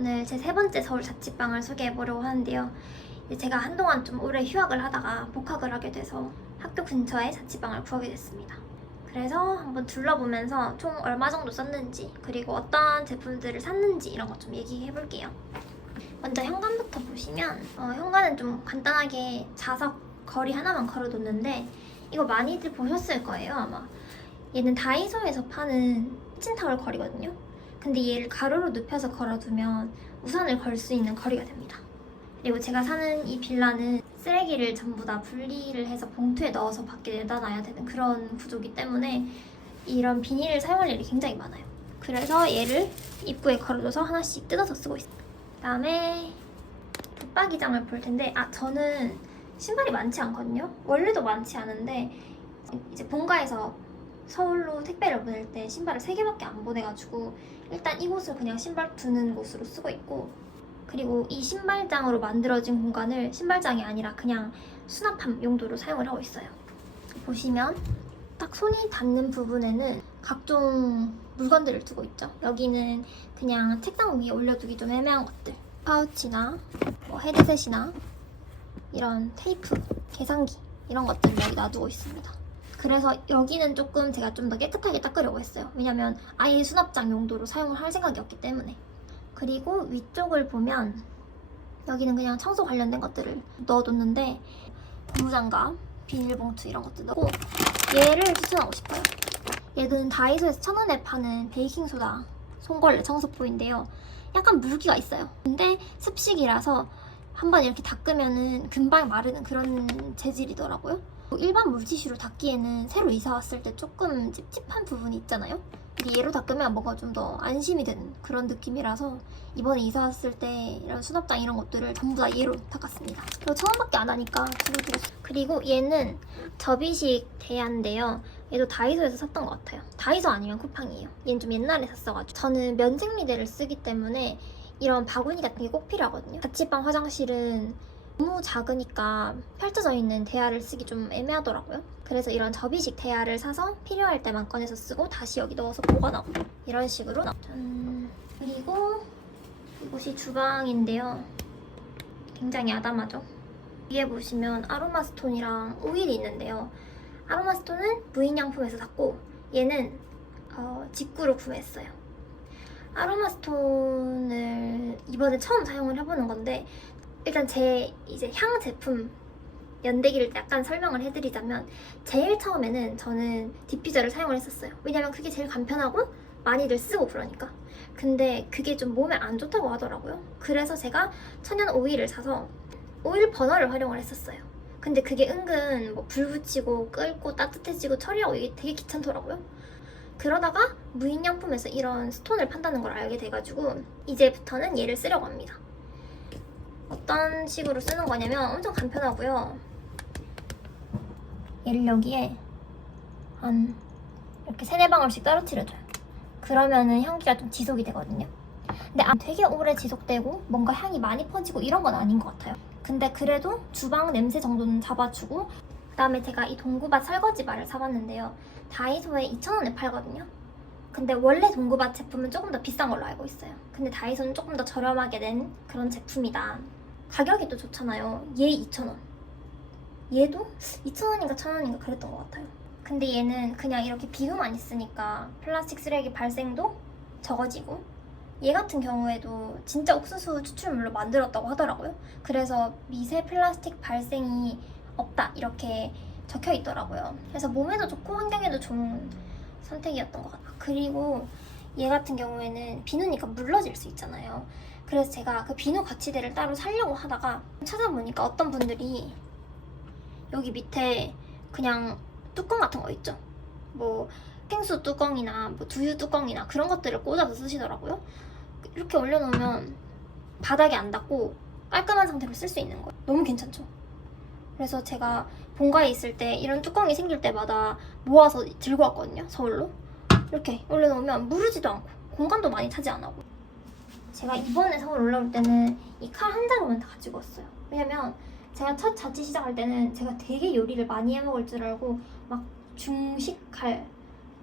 오늘 제 세 번째 서울 자취방을 소개해 보려고 하는데요. 제가 한동안 좀 오래 휴학을 하다가 복학을 하게 돼서 학교 근처에 자취방을 구하게 됐습니다. 그래서 한번 둘러보면서 총 얼마 정도 썼는지 그리고 어떤 제품들을 샀는지 이런 것 좀 얘기해 볼게요. 먼저 현관부터 보시면 어, 현관은 좀 간단하게 자석 거리 하나만 걸어뒀는데 이거 많이들 보셨을 거예요 아마. 얘는 다이소에서 파는 키친타월 거리거든요. 근데 얘를 가로로 눕혀서 걸어두면 우산을 걸 수 있는 거리가 됩니다. 그리고 제가 사는 이 빌라는 쓰레기를 전부 다 분리를 해서 봉투에 넣어서 밖에 내다 놔야 되는 그런 구조기 때문에 이런 비닐을 사용할 일이 굉장히 많아요. 그래서 얘를 입구에 걸어둬서 하나씩 뜯어서 쓰고 있어요. 그다음에 붙박이장을 볼 텐데 아 저는 신발이 많지 않거든요. 원래도 많지 않은데 이제 본가에서 서울로 택배를 보낼 때 신발을 3개밖에 안 보내가지고 일단 이곳을 그냥 신발 두는 곳으로 쓰고 있고 그리고 이 신발장으로 만들어진 공간을 신발장이 아니라 그냥 수납함 용도로 사용을 하고 있어요. 보시면 딱 손이 닿는 부분에는 각종 물건들을 두고 있죠. 여기는 그냥 책상 위에 올려두기 좀 애매한 것들. 파우치나 뭐 헤드셋이나 이런 테이프, 계산기 이런 것들 여기 놔두고 있습니다. 그래서 여기는 조금 제가 좀 더 깨끗하게 닦으려고 했어요. 왜냐면 아예 수납장 용도로 사용을 할 생각이었기 때문에. 그리고 위쪽을 보면 여기는 그냥 청소 관련된 것들을 넣어뒀는데 고무장갑, 비닐봉투 이런 것들 넣고 얘를 추천하고 싶어요. 얘는 다이소에서 천 원에 파는 베이킹소다 손걸레 청소포인데요. 약간 물기가 있어요. 근데 습식이라서 한번 이렇게 닦으면은 금방 마르는 그런 재질이더라고요. 일반 물티슈로 닦기에는 새로 이사 왔을 때 조금 찝찝한 부분이 있잖아요. 근데 얘로 닦으면 뭔가 좀 더 안심이 되는 그런 느낌이라서 이번에 이사 왔을 때 이런 수납장 이런 것들을 전부 다 얘로 닦았습니다. 그리고 천 원밖에 안 하니까 두고두고 그리고 얘는 접이식 대야인데요. 얘도 다이소에서 샀던 것 같아요. 다이소 아니면 쿠팡이에요. 얘는 좀 옛날에 샀어가지고 저는 면생리대를 쓰기 때문에 이런 바구니 같은 게 꼭 필요하거든요. 자취방 화장실은 너무 작으니까 펼쳐져 있는 대야를 쓰기 좀 애매하더라고요. 그래서 이런 접이식 대야를 사서 필요할 때만 꺼내서 쓰고 다시 여기 넣어서 보관하고 이런 식으로 짠. 그리고 이곳이 주방인데요. 굉장히 아담하죠. 위에 보시면 아로마 스톤이랑 오일이 있는데요. 아로마 스톤은 무인양품에서 샀고 얘는 어, 직구로 구매했어요. 아로마 스톤을 이번에 처음 사용을 해보는 건데 일단 제 이제 향 제품 연대기를 약간 설명을 해드리자면 제일 처음에는 저는 디퓨저를 사용을 했었어요. 왜냐면 그게 제일 간편하고 많이들 쓰고 그러니까. 근데 그게 좀 몸에 안 좋다고 하더라고요. 그래서 제가 천연 오일을 사서 오일 버너를 활용을 했었어요. 근데 그게 은근 뭐 불 붙이고 끓고 따뜻해지고 처리하고 이게 되게 귀찮더라고요. 그러다가 무인양품에서 이런 스톤을 판다는 걸 알게 돼가지고 이제부터는 얘를 쓰려고 합니다. 어떤 식으로 쓰는 거냐면 엄청 간편하고요. 얘를 여기에 한 이렇게 세네 방울씩 떨어뜨려줘요. 그러면은 향기가 좀 지속이 되거든요. 근데 아, 되게 오래 지속되고 뭔가 향이 많이 퍼지고 이런 건 아닌 것 같아요. 근데 그래도 주방 냄새 정도는 잡아주고 그다음에 제가 이 동구밭 설거지발을 사봤는데요. 다이소에 2,000원에 팔거든요. 근데 원래 동구밭 제품은 조금 더 비싼 걸로 알고 있어요. 근데 다이소는 조금 더 저렴하게 된 그런 제품이다. 가격이 또 좋잖아요. 얘 2,000원. 얘도 2,000원인가 1,000원인가 그랬던 것 같아요. 근데 얘는 그냥 이렇게 비누만 있으니까 플라스틱 쓰레기 발생도 적어지고 얘 같은 경우에도 진짜 옥수수 추출물로 만들었다고 하더라고요. 그래서 미세 플라스틱 발생이 없다 이렇게 적혀 있더라고요. 그래서 몸에도 좋고 환경에도 좋은 선택이었던 것 같아요. 그리고 얘 같은 경우에는 비누니까 물러질 수 있잖아요. 그래서 제가 그 비누 거치대를 따로 사려고 하다가 찾아보니까 어떤 분들이 여기 밑에 그냥 뚜껑 같은 거 있죠. 뭐 펭수 뚜껑이나 뭐 두유 뚜껑이나 그런 것들을 꽂아서 쓰시더라고요. 이렇게 올려놓으면 바닥에 안 닿고 깔끔한 상태로 쓸 수 있는 거예요. 너무 괜찮죠? 그래서 제가 본가에 있을 때 이런 뚜껑이 생길 때마다 모아서 들고 왔거든요. 서울로. 이렇게 올려놓으면 무르지도 않고 공간도 많이 차지 안 하고. 제가 이번에 서울 올라올 때는 이 칼 한 자루만 다 가지고 왔어요. 왜냐면 제가 첫 자취 시작할 때는 제가 되게 요리를 많이 해 먹을 줄 알고 막 중식 칼,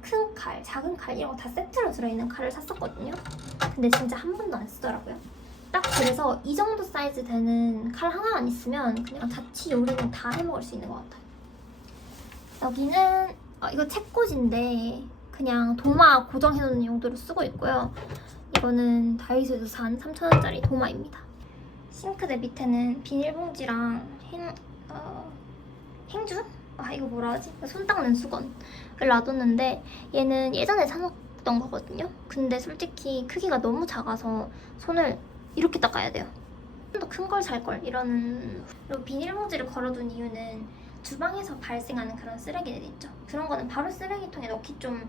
큰 칼, 작은 칼 이런 거 다 세트로 들어있는 칼을 샀었거든요. 근데 진짜 한 번도 안 쓰더라고요. 딱 그래서 이 정도 사이즈 되는 칼 하나만 있으면 그냥 자취 요리는 다 해먹을 수 있는 것 같아요. 여기는 어, 이거 책꽂이인데 그냥 도마 고정해놓는 용도로 쓰고 있고요. 이거는 다이소에서 산 3,000원짜리 도마입니다. 싱크대 밑에는 비닐봉지랑 행, 어, 행주? 아 이거 뭐라 하지? 손 닦는 수건을 놔뒀는데 얘는 예전에 사놓던 거거든요. 근데 솔직히 크기가 너무 작아서 손을 이렇게 닦아야 돼요. 좀 더 큰 걸 살걸 이러는 비닐봉지를 걸어둔 이유는 주방에서 발생하는 그런 쓰레기들 있죠. 그런 거는 바로 쓰레기통에 넣기 좀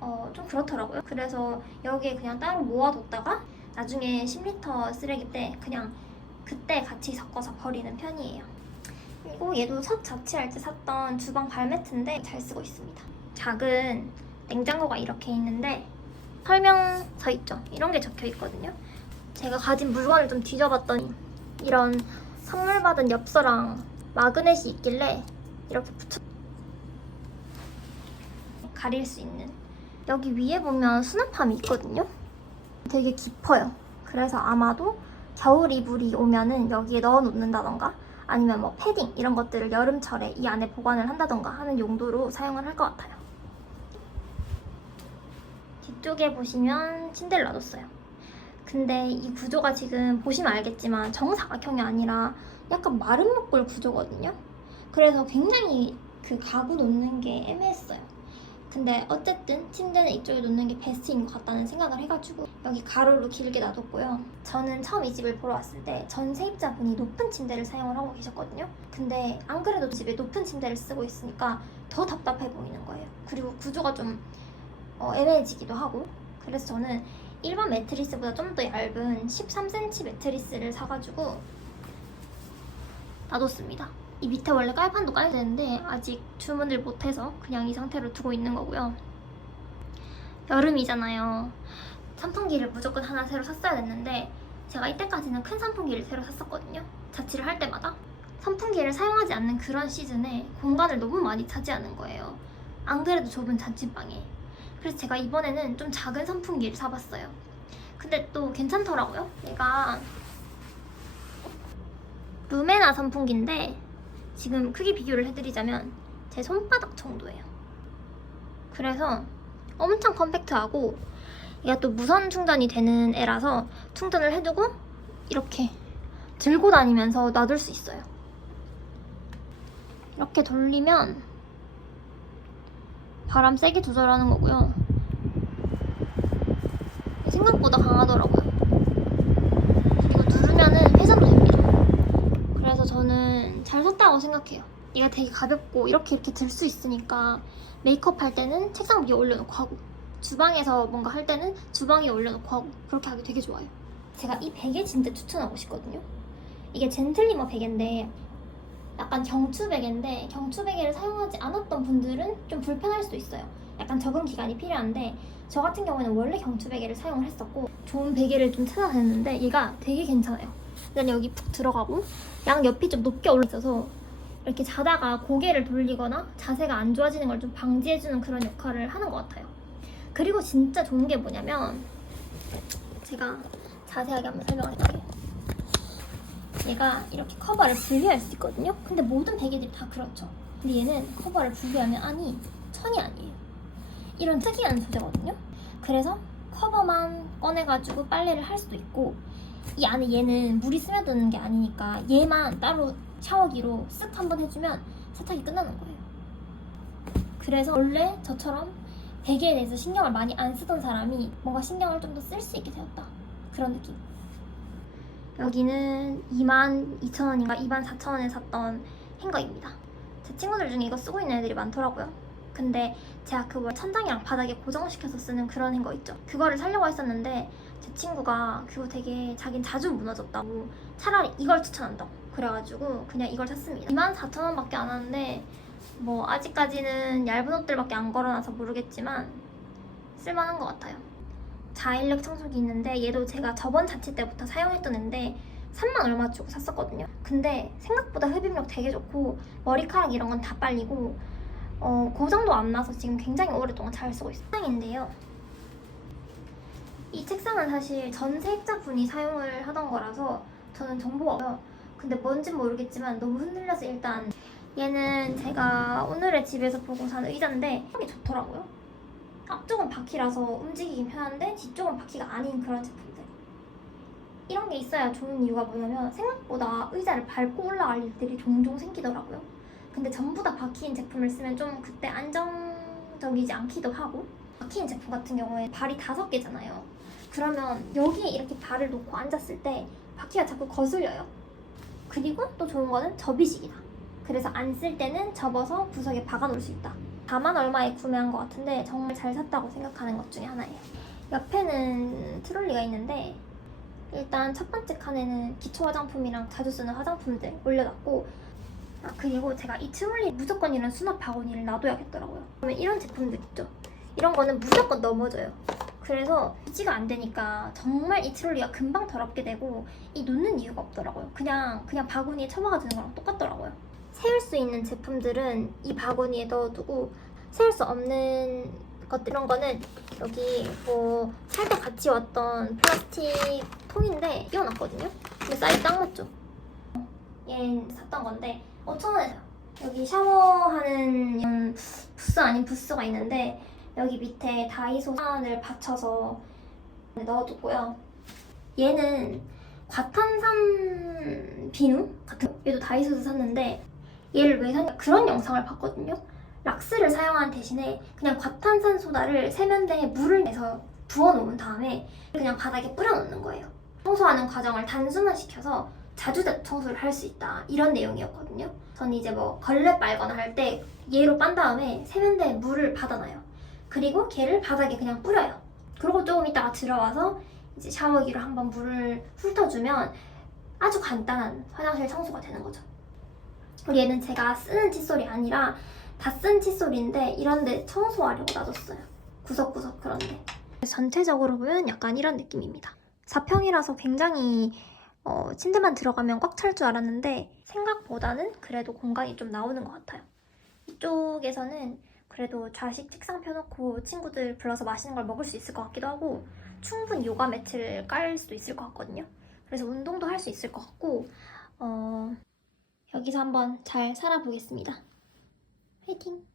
어, 좀 그렇더라고요. 그래서 여기에 그냥 따로 모아뒀다가 나중에 10리터 쓰레기 때 그냥 그때 같이 섞어서 버리는 편이에요. 그리고 얘도 첫 자취할 때 샀던 주방 발매트인데 잘 쓰고 있습니다. 작은 냉장고가 이렇게 있는데 설명서 있죠. 이런 게 적혀 있거든요. 제가 가진 물건을 좀 뒤져봤더니 이런 선물 받은 엽서랑 마그넷이 있길래 이렇게 붙여 가릴 수 있는 여기 위에 보면 수납함이 있거든요. 되게 깊어요. 그래서 아마도 겨울 이불이 오면은 여기에 넣어 놓는다던가 아니면 뭐 패딩 이런 것들을 여름철에 이 안에 보관을 한다던가 하는 용도로 사용을 할 것 같아요. 뒤쪽에 보시면 침대를 놔뒀어요. 근데 이 구조가 지금 보시면 알겠지만 정사각형이 아니라 약간 목골 구조거든요. 그래서 굉장히 그 가구 놓는 게 애매했어요. 근데 어쨌든 침대는 이쪽에 놓는 게 베스트인 것 같다는 생각을 해가지고 여기 가로로 길게 놔뒀고요. 저는 처음 이 집을 보러 왔을 때 전 세입자분이 높은 침대를 사용을 하고 계셨거든요. 근데 안 그래도 집에 높은 침대를 쓰고 있으니까 더 답답해 보이는 거예요. 그리고 구조가 좀 어, 애매해지기도 하고 그래서 저는 일반 매트리스보다 좀 더 얇은 13cm 매트리스를 사가지고 놔뒀습니다. 이 밑에 원래 깔판도 깔야 되는데 아직 주문을 못해서 그냥 이 상태로 두고 있는 거고요. 여름이잖아요. 선풍기를 무조건 하나 새로 샀어야 됐는데 제가 이때까지는 큰 선풍기를 새로 샀었거든요. 자취를 할 때마다. 선풍기를 사용하지 않는 그런 시즌에 공간을 너무 많이 차지하는 거예요. 안 그래도 좁은 자취방에. 그래서 제가 이번에는 좀 작은 선풍기를 사봤어요. 근데 또 괜찮더라고요. 얘가 루메나 선풍기인데 지금 크기 비교를 해드리자면 제 손바닥 정도예요. 그래서 엄청 컴팩트하고 얘가 또 무선 충전이 되는 애라서 충전을 해두고 이렇게 들고 다니면서 놔둘 수 있어요. 이렇게 돌리면 바람 세게 조절하는 거고요. 생각보다 강하더라고요. 그리고 누르면은 회전도 됩니다. 그래서 저는 잘 샀다고 생각해요. 얘가 되게 가볍고 이렇게 이렇게 들 수 있으니까 메이크업 할 때는 책상 위에 올려놓고 하고 주방에서 뭔가 할 때는 주방 위에 올려놓고 하고 그렇게 하기 되게 좋아요. 제가 이 베개 진짜 추천하고 싶거든요. 이게 젠틀리머 베개인데 약간 경추 베개인데 경추 베개를 사용하지 않았던 분들은 좀 불편할 수도 있어요. 약간 적응 기간이 필요한데 저 같은 경우에는 원래 경추 베개를 사용을 했었고 좋은 베개를 좀 찾아냈는데 얘가 되게 괜찮아요. 일단 여기 푹 들어가고 양 옆이 좀 높게 올라 있어서 이렇게 자다가 고개를 돌리거나 자세가 안 좋아지는 걸 좀 방지해주는 그런 역할을 하는 것 같아요. 그리고 진짜 좋은 게 뭐냐면 제가 자세하게 한번 설명할게요. 얘가 이렇게 커버를 분리할 수 있거든요. 근데 모든 베개들이 다 그렇죠. 근데 얘는 커버를 분리하면 아니 천이 아니에요. 이런 특이한 소재거든요. 그래서 커버만 꺼내가지고 빨래를 할 수도 있고 이 안에 얘는 물이 스며드는 게 아니니까 얘만 따로 샤워기로 쓱 한번 해주면 세탁이 끝나는 거예요. 그래서 원래 저처럼 베개에 대해서 신경을 많이 안 쓰던 사람이 뭔가 신경을 좀 더 쓸 수 있게 되었다. 그런 느낌. 여기는 22,000원인가 24,000원에 샀던 행거입니다. 제 친구들 중에 이거 쓰고 있는 애들이 많더라고요. 근데 제가 그걸 천장이랑 바닥에 고정시켜서 쓰는 그런 행거 있죠. 그거를 사려고 했었는데 제 친구가 그거 되게 자긴 자주 무너졌다고 차라리 이걸 추천한다고 그래가지고 그냥 이걸 샀습니다. 24,000원밖에 안 하는데 뭐 아직까지는 얇은 옷들밖에 안 걸어놔서 모르겠지만 쓸만한 것 같아요. 자일력 청소기 있는데 얘도 제가 저번 자취 때부터 사용했던 앤데 3만 얼마 주고 샀었거든요. 근데 생각보다 흡입력 되게 좋고 머리카락 이런 건 다 빨리고 어, 고장도 안 나서 지금 굉장히 오랫동안 잘 쓰고 있어요. 상인데요. 이 책상은 사실 전 세입자분이 사용을 하던 거라서 저는 정보가 없어요. 근데 뭔진 모르겠지만 너무 흔들려서 일단 얘는 제가 오늘의 집에서 보고 산 의자인데 이게 좋더라고요. 앞쪽은 바퀴라서 움직이긴 편한데 뒤쪽은 바퀴가 아닌 그런 제품들. 이런 게 있어야 좋은 이유가 뭐냐면 생각보다 의자를 밟고 올라갈 일들이 종종 생기더라고요. 근데 전부 다 바퀴인 제품을 쓰면 좀 그때 안정적이지 않기도 하고 바퀴인 제품 같은 경우에 발이 다섯 개잖아요. 그러면 여기에 이렇게 발을 놓고 앉았을 때 바퀴가 자꾸 거슬려요. 그리고 또 좋은 거는 접이식이다. 그래서 안 쓸 때는 접어서 구석에 박아 놓을 수 있다. 4만 얼마에 구매한 것 같은데 정말 잘 샀다고 생각하는 것 중에 하나예요. 옆에는 트롤리가 있는데 일단 첫 번째 칸에는 기초 화장품이랑 자주 쓰는 화장품들 올려놨고 아, 그리고 제가 이 트롤리 무조건 이런 수납 바구니를 놔둬야겠더라고요. 그러면 이런 제품들 있죠. 이런 거는 무조건 넘어져요. 그래서 유지가 안 되니까 정말 이 트롤리가 금방 더럽게 되고 이 놓는 이유가 없더라고요. 그냥 그냥 바구니에 처박아주는 거랑 똑같더라고요. 세울 수 있는 제품들은 이 바구니에 넣어두고 세울 수 없는 것들 이런 거는 여기 뭐 살 때 같이 왔던 플라스틱 통인데 끼워놨거든요. 근데 사이즈 딱 맞죠? 얘 샀던 건데 5,000원에 여기 샤워하는 부스 아닌 부스가 있는데 여기 밑에 다이소 산을 받쳐서 넣어두고요. 얘는 과탄산 비누 같은 거. 얘도 다이소에서 샀는데 얘를 왜 샀냐 그런 영상을 봤거든요. 락스를 사용한 대신에 그냥 과탄산 소다를 세면대에 물을 내서 부어놓은 다음에 그냥 바닥에 뿌려놓는 거예요. 청소하는 과정을 단순화시켜서 자주 청소를 할 수 있다 이런 내용이었거든요. 저는 이제 뭐 걸레 빨거나 할 때 얘로 빤 다음에 세면대에 물을 받아놔요. 그리고 걔를 바닥에 그냥 뿌려요. 그리고 조금 있다가 들어와서 이제 샤워기로 한번 물을 훑어주면 아주 간단한 화장실 청소가 되는 거죠. 얘는 제가 쓰는 칫솔이 아니라 다 쓴 칫솔인데 이런데 청소하려고 놔뒀어요. 구석구석 그런데. 전체적으로 보면 약간 이런 느낌입니다. 4평이라서 굉장히 어, 침대만 들어가면 꽉 찰 줄 알았는데 생각보다는 그래도 공간이 좀 나오는 것 같아요. 이쪽에서는 그래도 좌식 책상 펴놓고 친구들 불러서 맛있는 걸 먹을 수 있을 것 같기도 하고 충분히 요가 매트를 깔 수도 있을 것 같거든요. 그래서 운동도 할 수 있을 것 같고 어, 여기서 한번 잘 살아보겠습니다. 화이팅!